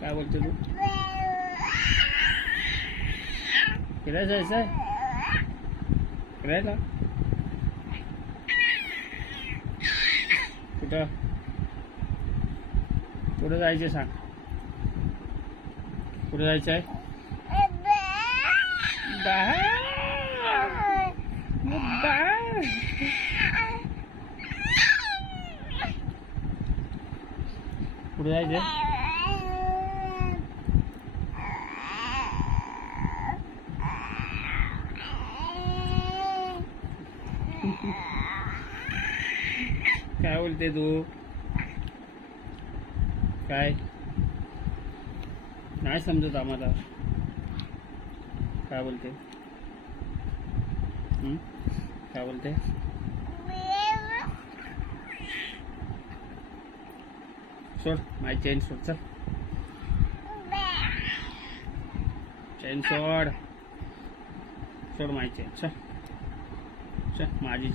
काय बोलते तू? फिरायला जायचंय? फिरायला कुठं कुठं जायचं सांग? कुठं जायचं आहे? कुठे जायचं? काय बोलते तू? काय नाही समजत आम्हाला. काय बोलते? काय बोलते? सोड माझी चेन सोड. चल चेन सोड. सोड माझी चेन. चल चल माझी